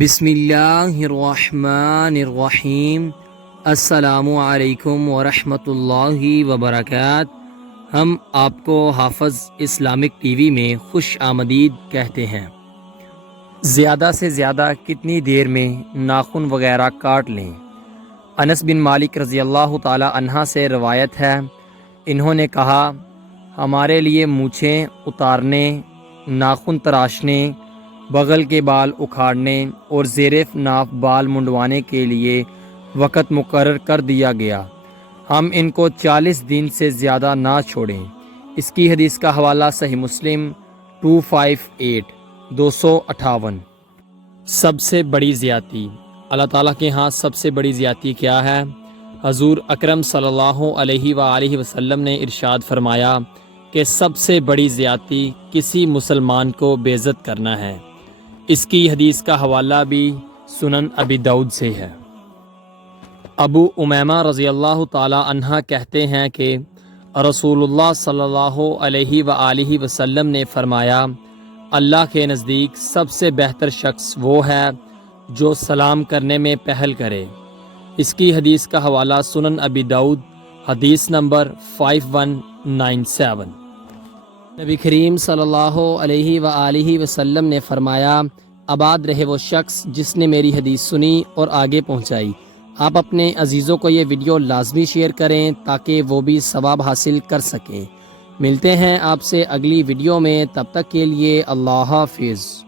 بسم اللہ الرحمن الرحیم۔ السلام علیکم ورحمۃ اللہ وبرکاتہ۔ ہم آپ کو حافظ اسلامک ٹی وی میں خوش آمدید کہتے ہیں۔ زیادہ سے زیادہ کتنی دیر میں ناخن وغیرہ کاٹ لیں؟ انس بن مالک رضی اللہ تعالی عنہ سے روایت ہے، انہوں نے کہا، ہمارے لیے مونچھیں اتارنے، ناخن تراشنے، بغل کے بال اکھاڑنے اور زیر ناف بال منڈوانے کے لیے وقت مقرر کر دیا گیا۔ ہم ان کو 40 دن سے زیادہ نہ چھوڑیں۔ اس کی حدیث کا حوالہ صحیح مسلم 258۔ سب سے بڑی زیادتی۔ اللہ تعالیٰ کے ہاں سب سے بڑی زیادتی کیا ہے؟ حضور اکرم صلی اللہ علیہ وآلہ وسلم نے ارشاد فرمایا کہ سب سے بڑی زیادتی کسی مسلمان کو بے عزت کرنا ہے۔ اس کی حدیث کا حوالہ بھی سنن ابی داؤد سے ہے۔ ابو امیمہ رضی اللہ تعالی عنہ کہتے ہیں کہ رسول اللہ صلی اللہ علیہ وآلہ وسلم نے فرمایا، اللہ کے نزدیک سب سے بہتر شخص وہ ہے جو سلام کرنے میں پہل کرے۔ اس کی حدیث کا حوالہ سنن ابی داؤد، حدیث نمبر 5197۔ نبی کریم صلی اللہ علیہ وآلہ وسلم نے فرمایا، آباد رہے وہ شخص جس نے میری حدیث سنی اور آگے پہنچائی۔ آپ اپنے عزیزوں کو یہ ویڈیو لازمی شیئر کریں تاکہ وہ بھی ثواب حاصل کر سکیں۔ ملتے ہیں آپ سے اگلی ویڈیو میں، تب تک کے لیے اللہ حافظ۔